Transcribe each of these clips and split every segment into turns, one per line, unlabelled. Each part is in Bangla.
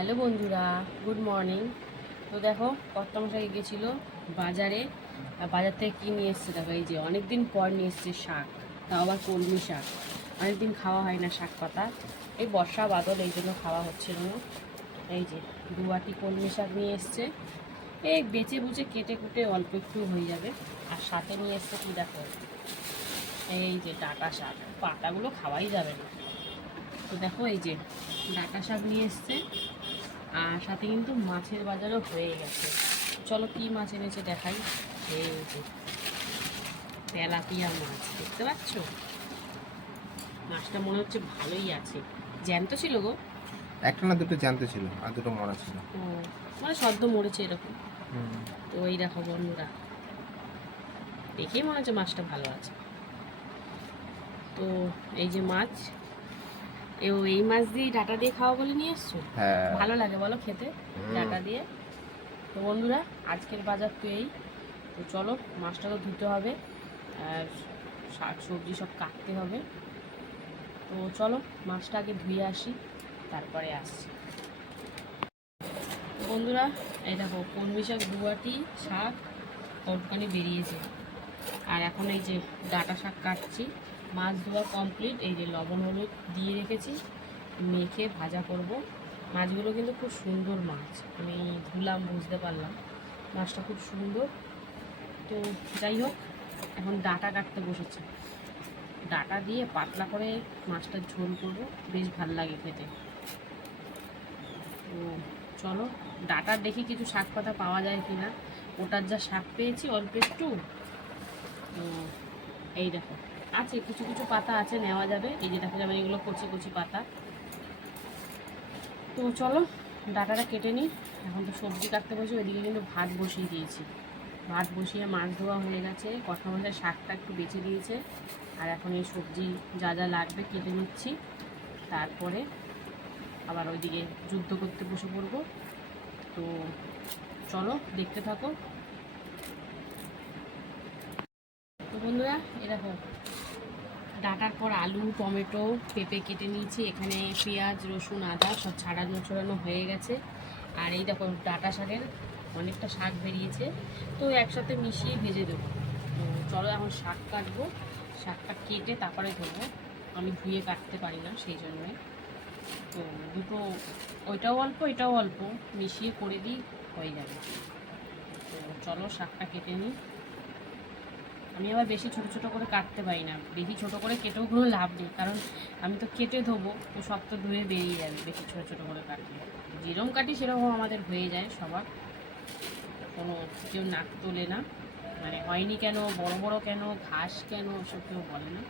হ্যালো বন্ধুরা, গুড মর্নিং। তো দেখো, কর্তামশাই গেছিল বাজারে। আর বাজার থেকে কী নিয়ে এসছে দেখো, এই যে অনেক দিন পর নিয়ে এসছে শাক, তাও আবার কলমি শাক। অনেক দিন খাওয়া হয় না শাক পাতা। এই বর্ষা বাদল, এই জন্য খাওয়া হচ্ছে না। এই যে দুয়াটি কলমি শাক নিয়ে এসছে। এই বেচে বুচে কেটে কুটে অল্প একটু হয়ে যাবে। আর সাথে নিয়ে এসছে কী দেখো? এই যে ডাটা শাক। পাতাগুলো খাওয়াই যাবে না। তো দেখো, এই যে ডাটা শাক নিয়ে এসছে। আর সাথে কিন্তু মাছের বাজারও হয়ে গেছে। চলো কি মাছ এনেছে দেখাই। তেলাপিয়া মাছ দেখতে পাচ্ছ? মাছটা মনে হচ্ছে ভালোই আছে। জ্যান্ত ছিল গো?
একটা না দুটো জ্যান্ত ছিল আর দুটো মরা ছিল।
মানে সদ্য মরেছে এরকম। তো এই দেখো বন্ধুরা দেখেই মনে হচ্ছে মাছটা ভালো আছে। তো এই যে মাছ এই মাছ দিয়ে ডাটা দিয়ে খাওয়া বলে নিয়ে এসছো?
হ্যাঁ।
ভালো লাগে বলো খেতে। ডাটা দিয়ে। তো বন্ধুরা আজকের বাজার তো এই। তো চলো মাছটা তো ধুতে হবে আর শাক সবজি সব কাটতে হবে। তো চলো মাছটা আগে ধুয়ে আসি তারপরে আসছি। বন্ধুরা এই দেখো কলমি শাক দুয়াটি শাক কটকানি বেরিয়েছে। আর এখন এই যে ডাটা শাক কাটছি মাছ ধোয়া কমপ্লিট এই যে লবণ, হলুদ দিয়ে রেখেছি। মেখে ভাজা করব। মাছগুলো কিন্তু খুব সুন্দর মাছ। আমি ধুলাম, বুঝতে পারলাম। মাছটা খুব সুন্দর। তো যাই হোক, এখন ডাটা কাটতে বসেছি। ডাটা দিয়ে পাতলা করে মাছটার ঝোল করব। বেশ ভালো লাগে খেতে। তো চলো ডাটার দেখি কিছু শাক পাতা পাওয়া যায় কি না ওটার যা শাক পেয়েছি, অল্প একটু। এই দেখো। আছে, কিছু কিছু পাতা আছে, নেওয়া যাবে। এই যে দেখা যাবে এগুলো কচি কচি পাতা। তো চলো, ডাটাটা কেটে নিই। এখন তো সবজি কাটতে বসে, ওইদিকে কিন্তু ভাত বসিয়ে দিয়েছি। ভাত বসিয়ে মাছ ধোয়া হয়ে গেছে। কথা মশাই শাকটা একটু বেছে দিয়েছে। আর এখন এই সবজি যা যা লাগবে কেটে নিচ্ছি। তারপরে আবার ওইদিকে যুদ্ধ করতে বসে পড়ব। তো চলো, দেখতে থাকো। তো বন্ধুরা এরকম ডাটার পর আলু, টমেটো, পেঁপে কেটে নিয়েছি। এখানে পেঁয়াজ, রসুন, আদা সব ছাড়ানো ছড়ানো হয়ে গেছে। আর এই দেখো, ডাটা শাকের অনেকটা শাক বেরিয়েছে। তো একসাথে মিশিয়ে ভেজে দেবো। তো চলো এখন শাক কাটবো। শাকটা কেটে তারপরে ধরবো। আমি ধুয়ে কাটতে পারি না সেই জন্যে। তো দুটো, ওইটাও অল্প, এটাও অল্প। মিশিয়ে করে দিই, হয়ে যাবে। তো চলো শাকটা কেটে নিই। আমি আবার বেশি ছোট ছোট করে কাটতে পারি না। বেশি ছোট করে কেটেও কোনো লাভ নেই। কারণ আমি তো কেটে ধোবো, তো সব তো ধুয়ে বেরিয়ে যাবে বেশি ছোট ছোট করে কাটলে। যেরকম কাটি সেরকম আমাদের হয়ে যায় সবার। কোনো কেউ নাক তোলে না। মানে হয়নি কেন, বড় বড় কেন, ঘাস কেন, ওসব কেউ বলে না।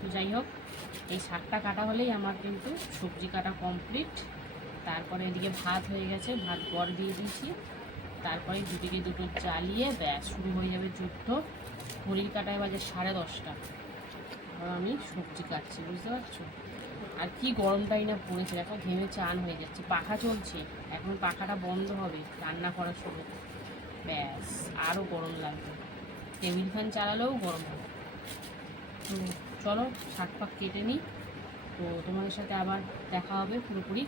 তো যাই হোক, এই শাকটা কাটা হলেই আমার কিন্তু সবজি কাটা কমপ্লিট। তারপরে এদিকে ভাত হয়ে গেছে, ভাত গড় দিয়ে দিয়েছি। তারপরে দুদিকে দুটো জ্বালিয়ে ব্যাস, শুরু হয়ে যাবে যুদ্ধ। ঘড়ির কাটায় বাজে সাড়ে দশটা। আর আমি সবজি কাটছি, বুঝতে পারছ? আর কি গরমটাই না পড়েছে, দেখো ঘেমে চান হয়ে যাচ্ছে, পাখা চলছে, এখন পাখাটা বন্ধ হবে, রান্না করার সময় ব্যাস আরও গরম লাগবে। টেবিল ফ্যান চালালেও গরম হবে। তো চলো, শাক ফাক কেটে নিই। তো তোমাদের সাথে আবার দেখা হবে পুরোপুরি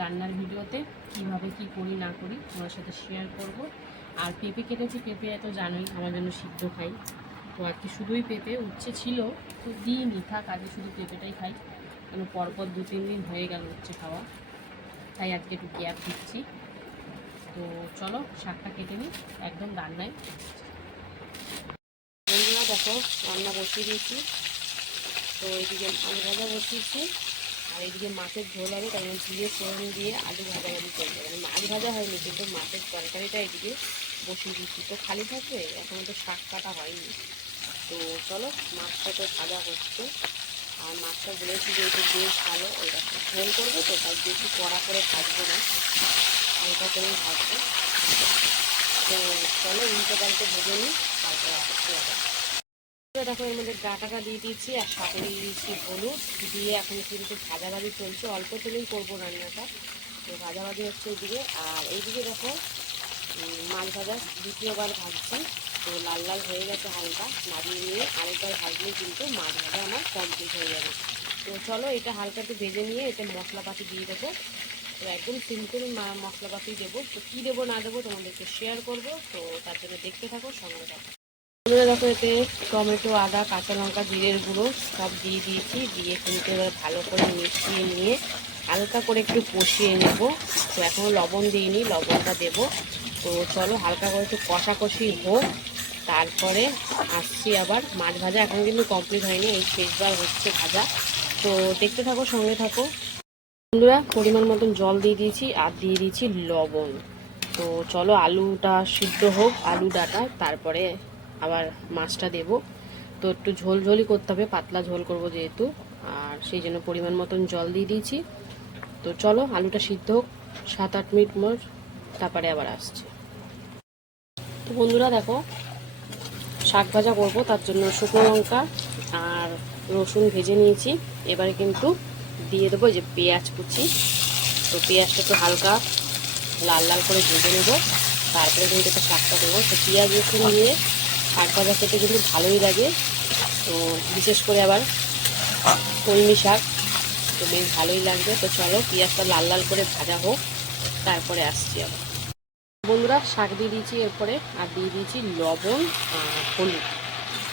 রান্নার ভিডিওতে, কীভাবে কি করি না করি তোমার সাথে শেয়ার করব। আর পেঁপে কেটেছি, পেঁপে এত জানোই আমার জন্য সিদ্ধ খাই। তো আর কি শুধুই পেঁপে, উচ্ছে ছিল, তো দিইনি, থাক, আজকে শুধু পেঁপেটাই খাই। কেন পরপর দু, তিন দিন হয়ে গেল উচ্ছে খাওয়া। তাই আজকে একটু গ্যাপ দিচ্ছি। তো চলো, শাকটা কেটে নিই, একদম রান্নায়। দেখো, রান্না বসিয়ে দিয়েছি। তো এইদিকে আলু ভাজা বসিয়েছি, আর এইদিকে মাছের ঝোল হবে জন্য জিরে ফোড়ন দিয়ে আলু ভাজাভাজি করবে। মানে মাছ ভাজা হয়নি, কিন্তু মাছের তরকারিটা এইদিকে বসিয়ে দিচ্ছি। তো খালি থাকবে? এখনও তো শাক কাটা হয়নি। তো চলো মাছটা তো ভাজা হচ্ছে। আর মাছটা বলেছি যে একটু বেশ ভালো, ওইটা ঝোল করব তো, তাই বেশি কড়া করে ভাজবো না। হালকা করেই ভাজবো। তো চলো, উল্টো পাল্টে ভেজে নিই, তারপরে আসছি দেখো, এর মধ্যে ডাটাটা দিয়ে দিয়েছি আর সাথে দিয়ে দিয়েছি হলুদ। দিয়ে এখন কিন্তু ভাজাভাজি চলছে। অল্প তেলেই করব রান্নাটা। তো ভাজাভাজি হচ্ছে ওইদিকে আর এইদিকে দেখো মাছ ভাজা দ্বিতীয়বার ভাজছি। তো লাল লাল হয়ে গেছে হালকা। নাড়িয়ে নিয়ে আরেকবার ভাজলে কিন্তু মাছ ভাজা আমার কমপ্লিট হয়ে যাবে। তো চলো এটা হালকা একটু ভেজে নিয়ে এতে মশলাপাতি দিয়ে দেবো। তো একদম সিম্পল মশলাপাতি দেবো। তো কী দেবো, না দেবো তোমাদেরকে শেয়ার করব। তো তার জন্য দেখতে থাকো, সঙ্গে থাকো। দেখো এতে টমেটো, আদা, কাঁচা লঙ্কা, জিরের গুঁড়ো সব দিয়ে দিয়েছি। দিয়ে কিন্তু এবার ভালো করে মিশিয়ে নিয়ে হালকা করে একটু কষিয়ে নেব। তো এখনও লবণ দিইনি, লবণটা দেবো। তো চলো হালকা করে একটু কষাকষি হোক। তারপরে আসছি আবার মাছ ভাজা। এখন কিন্তু কমপ্লিট হয়নি, এই শেষবার হচ্ছে ভাজা। তো দেখতে থাকো, সঙ্গে থাকো। বন্ধুরা, পরিমাণ মতন জল দিয়ে দিয়েছি আর দিয়ে দিয়েছি লবণ। তো চলো আলুটা সিদ্ধ হোক, আলু ডাটা, তারপরে আবার মাছটা দেব। তো একটু ঝোল ঝোলই করতে হবে, পাতলা ঝোল করব যেহেতু। আর সেই জন্য পরিমাণ মতন জল দিয়ে দিয়েছি। তো চলো আলুটা সিদ্ধ হোক, সাত আট মিনিট মোর তারপরে আবার আসছে। তো বন্ধুরা দেখো, শাক ভাজা করব, তার জন্য শুকনো লঙ্কা আর রসুন ভেজে নিয়েছি। এবারে কিন্তু দিয়ে দেবো যে পেঁয়াজ কুচি। তো পেঁয়াজটা একটু হালকা লাল লাল করে ভেজে নেব। তারপরে কিন্তু একটা শাকটা দেবো। তো পেঁয়াজ রসুন দিয়ে শাক ভাজা খেতে কিন্তু ভালোই লাগে। তো বিশেষ করে আবার কলমি শাক, তো বেশ ভালোই লাগবে। তো চলো পেঁয়াজটা লাল লাল করে ভাজা হোক, তারপরে আসছি আবার। বন্ধুরা, শাক দিয়ে দিয়েছি এরপরে, আর দিয়ে দিয়েছি লবণ হলুদ।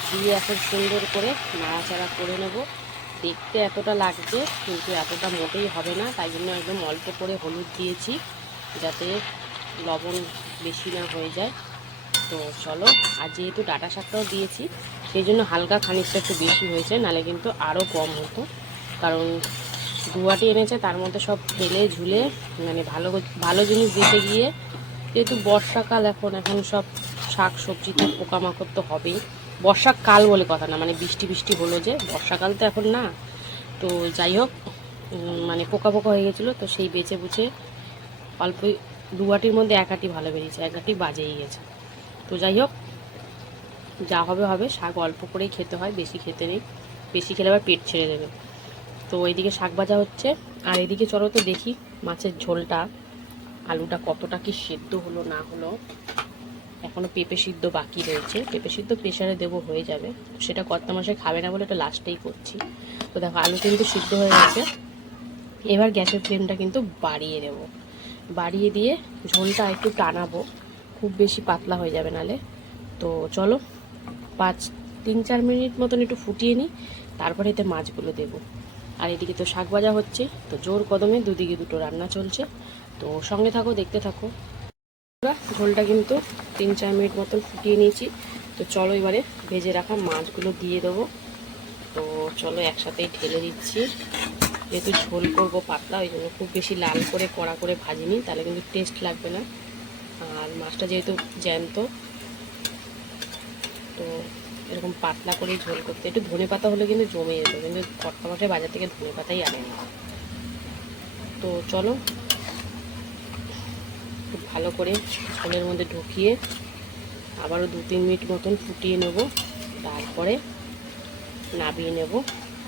দিয়ে এখন সুন্দর করে নাড়াচাড়া করে নেব। দেখতে এতটা লাগছে, কিন্তু এতটা মোটেই হবে না। তাই জন্য একদম অল্প করে হলুদ দিয়েছি, যাতে লবণ বেশি না হয়ে যায়। তো চলো, আর যেহেতু ডাটা শাকটাও দিয়েছি, সেই জন্য হালকা খানিকটা একটু বেশি হয়েছে, নালে কিন্তু আরও কম হতো। কারণ দুয়াটি এনেছে, তার মধ্যে সব ফেলে ঝুলে মানে ভালো ভালো জিনিস দিতে গিয়ে যেহেতু বর্ষাকাল এখন এখন সব শাক সবজিতে পোকামাকড় তো হবেই। বর্ষাকাল বলে কথা না মানে বৃষ্টি বৃষ্টি হলো যে, বর্ষাকাল তো এখন না। তো যাই হোক মানে পোকা পোকা হয়ে গেছিল, তো সেই বেছে বুঝে অল্প দুয়াটির মধ্যে এক আটি ভালো বেরিয়েছে, এক আটি বাজেই গেছে। তো যাই হোক, যা হবে হবে, শাক অল্প করেই খেতে হয়, বেশি খেতে নেই। বেশি খেলে আবার পেট ছেড়ে দেবে। তো এইদিকে শাক ভাজা হচ্ছে, আর এদিকে চলো তো দেখি মাছের ঝোলটা। আলুটা কতটা কি সেদ্ধ হলো, না হলো এখনও পেঁপে সিদ্ধ বাকি রয়েছে। পেঁপে সিদ্ধ প্রেশারে দেবো, হয়ে যাবে। সেটা কর্তা মাসে খাবে না বলে এটা লাস্টেই করছি। তো দেখো, আলু কিন্তু সিদ্ধ হয়ে গেছে। এবার গ্যাসের ফ্লেমটা কিন্তু বাড়িয়ে দেবো। বাড়িয়ে দিয়ে ঝোলটা একটু টানাবো। খুব বেশি পাতলা হয়ে যাবে নালে। তো চলো, পাঁচ, তিন, চার মিনিট মতন একটু ফুটিয়ে নিই। তারপরে এতে মাছগুলো দেবো। আর এদিকে তো শাক ভাজা হচ্ছে, তো জোর কদমে দুদিকে দুটো রান্না চলছে। তো সঙ্গে থাকো, দেখতে থাকো। ঝোলটা কিন্তু তিন চার মিনিট মতন ফুটিয়ে নিয়েছি। তো চলো এবারে ভেজে রাখা মাছগুলো দিয়ে দেবো। তো চলো একসাথেই ঢেলে দিচ্ছি। যেহেতু ঝোল করব পাতলা, ওই জন্য খুব বেশি লাল করে, কড়া করে ভাজিনি, তাহলে কিন্তু টেস্ট লাগবে না। আর মাছটা যেহেতু জ্যান্ত, তো এরকম পাতলা করেই ঝোল করতে। একটু ধনে পাতা হলে কিন্তু জমে যেত, কিন্তু কটকা মাঠে বাজার থেকে ধনে পাতাই আনেনি। তো চলো খুব ভালো করে ঝোলের মধ্যে ঢুকিয়ে আবারও দু তিন মিনিট মতন ফুটিয়ে নেব। তারপরে নাবিয়ে নেব।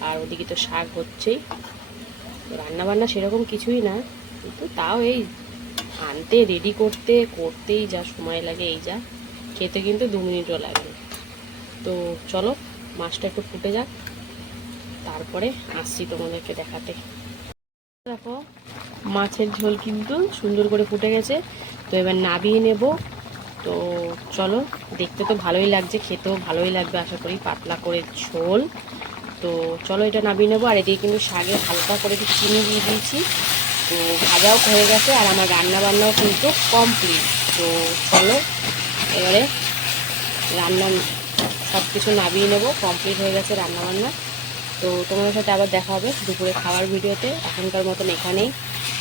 আর ওদিকে তো শাক হচ্ছেই। রান্না বান্না সেরকম কিছুই না। কিন্তু তাও এই আনতে রেডি করতে, করতেই যা সময় লাগে এই যা। খেতে কিন্তু দু মিনিটও লাগে। তো চলো, মাছটা একটু ফুটে যাক। তারপরে আসছি তোমাদেরকে দেখাতে। দেখো মাছের ঝোল কিন্তু সুন্দর করে ফুটে গেছে। তো এবার নাবিয়ে নেব। তো চলো, দেখতে তো ভালোই লাগছে, খেতেও ভালোই লাগবে, আশা করি পাতলা করে ঝোল। তো চলো এটা নাবিয়ে নেব, আর এদিকে কিন্তু শাকে হালকা করে একটু চিনি দিয়ে দিয়েছি। তো ভাজাও হয়ে গেছে, আর আমার রান্না বান্নাও কিন্তু কমপ্লিট তো চলো, এবারে রান্না সব কিছু নাবিয়ে নেব কমপ্লিট হয়ে গেছে রান্নাবান্না। তো তোমাদের সাথে আবার দেখা হবে দুপুরে খাওয়ার ভিডিওতে, এখনকার মতন এখানেই।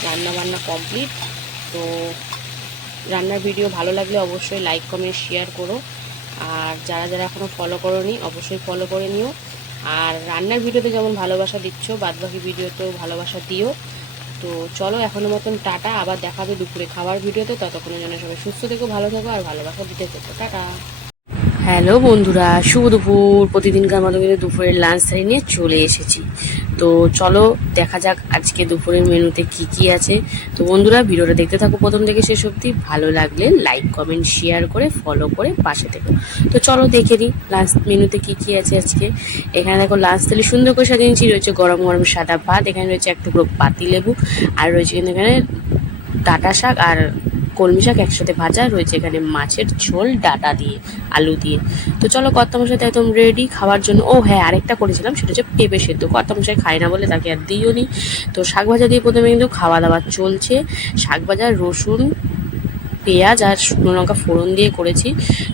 রান্না বান্না কমপ্লিট। তো রান্নার ভিডিও ভালো লাগলে অবশ্যই লাইক, কমেন্ট, শেয়ার করো। আর যারা যারা এখনও ফলো করোনি, অবশ্যই ফলো করে নিও। আর রান্নার ভিডিওতে যেমন ভালোবাসা দিচ্ছ, বাদবাকি ভিডিওতেও ভালোবাসা দিও। তো চলো এখনও মতন টাটা, আবার দেখাবে দুপুরে খাওয়ার ভিডিওতে। ততক্ষণের জন্য সবাই সুস্থ থেকো, ভালো থেকো, আর ভালোবাসা দিতে থেকো। টাটা। হ্যালো বন্ধুরা, শুভ দুপুর। প্রতিদিনকার মতো কিন্তু দুপুরের লাঞ্চ থালি নিয়ে চলে এসেছি। তো চলো দেখা যাক আজকে দুপুরের মেনুতে কি কি আছে। তো বন্ধুরা, ভিডিওটা দেখতে থাকো প্রথম থেকে শেষ অবধি। ভালো লাগলে লাইক কমেন্ট শেয়ার করে ফলো করে পাশে থেকো। তো চলো দেখে নিই লাঞ্চ মেনুতে কি কি আছে আজকে। এখানে দেখো লাঞ্চ তাহলে সুন্দর করে সাজিয়েছি, রয়েছে গরম গরম সাদা ভাত, এখানে রয়েছে এক টুকরো পাতি লেবু আর রয়েছে কিন্তু এখানে ডাটা শাক আর কলমি শাক একসাথে ভাজা, রয়েছে এখানে মাছের ঝোল, ডাটা দিয়ে, আলু দিয়ে। তো চলো কর্তা মশাই তো একদম রেডি খাওয়ার জন্য। ও হ্যাঁ আরেকটা করেছিলাম, সেটা হচ্ছে পেঁপে সেদ্ধ। কর্তা মশাই খায় না বলে তাকে আর দিইও নি। তো শাক ভাজা দিয়ে প্রথমে কিন্তু খাওয়া দাওয়া চলছে। শাক ভাজা, রসুন, পেঁয়াজ আর শুকনো লঙ্কা ফোড়ন দিয়ে করেছি।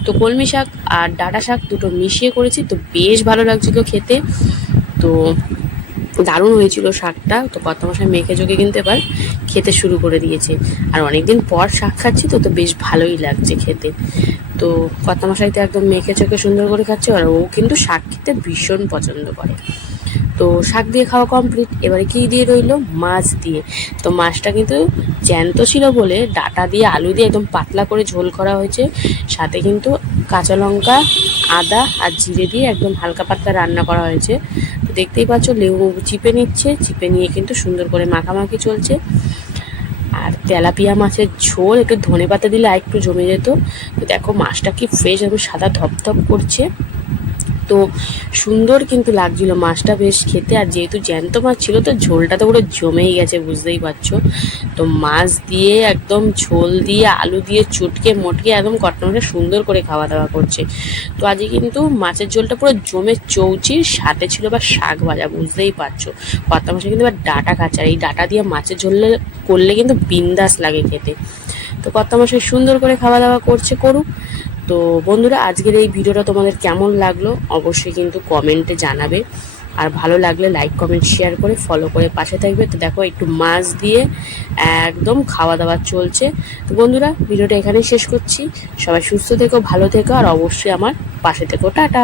তো কলমি শাক আর ডাটা শাক দুটো মিশিয়ে করেছি। তো বেশ ভালো লাগছিল খেতে। তো দারুণ হয়েছিল শাকটা। তো কত মশাই মেখে চোখে কিন্তু এবার খেতে শুরু করে দিয়েছে। আর অনেকদিন পর শাক খাচ্ছি তো তো বেশ ভালোই লাগছে খেতে। তো কত তো একদম মেখে চোখে সুন্দর করে খাচ্ছে, আর ও কিন্তু শাক খেতে ভীষণ পছন্দ করে। তো শাক দিয়ে খাওয়া কমপ্লিট এবারে কি দিয়ে রইল? মাছ দিয়ে। তো মাছটা কিন্তু জ্যান্ত ছিল বলে ডাটা দিয়ে আলু দিয়ে একদম পাতলা করে ঝোল করা হয়েছে। সাথে কিন্তু কাঁচা লঙ্কা, আদা আর জিরে দিয়ে একদম হালকা পাতলা রান্না করা হয়েছে। তো দেখতেই পাচ্ছ, লেবু চিপে নিচ্ছে, চিপে নিয়ে কিন্তু সুন্দর করে মাখামাখি চলছে। আর তেলাপিয়া মাছের ঝোল, একটু ধনে পাতা দিলে আর একটু জমে যেত। তো দেখো, মাছটা কি ফ্রেশ একদম সাদা ধপ করছে। তো সুন্দর কিন্তু লাগছিল মাছটা বেশ খেতে। আর যেহেতু জ্যান্ত মাছ ছিল, তো ঝোলটা তো পুরো জমেই গেছে, বুঝতেই পারছ। তো মাছ দিয়ে একদম ঝোল দিয়ে, আলু দিয়ে, চটকে, মটকে একদম কটনটা সুন্দর করে খাওয়া দাওয়া করছে। তো আজকে কিন্তু মাছের ঝোলটা পুরো জমে চৌচি সাথে ছিল বা শাক ভাজা, বুঝতেই পারছ। কর্তা মাসে কিন্তু এবার ডাটা আর এই ডাটা দিয়ে মাছের ঝোল করলে কিন্তু বিন্দাস লাগে খেতে। তো কর্তা মশাই সুন্দর করে খাওয়া দাওয়া করছে করুক। তো বন্ধুরা, আজকের এই ভিডিওটা তোমাদের কেমন লাগল অবশ্যই কিন্তু কমেন্টে জানাবে। আর ভালো লাগলে লাইক, কমেন্ট, শেয়ার করে ফলো করে পাশে থাকবে। তো দেখো, একটু মাছ দিয়ে একদম খাওয়া দাওয়া চলছে। তো বন্ধুরা, ভিডিওটা এখানেই শেষ করছি। সবাই সুস্থ থেকো, ভালো থেকো, আর অবশ্যই আমার পাশে থেকো। টাটা!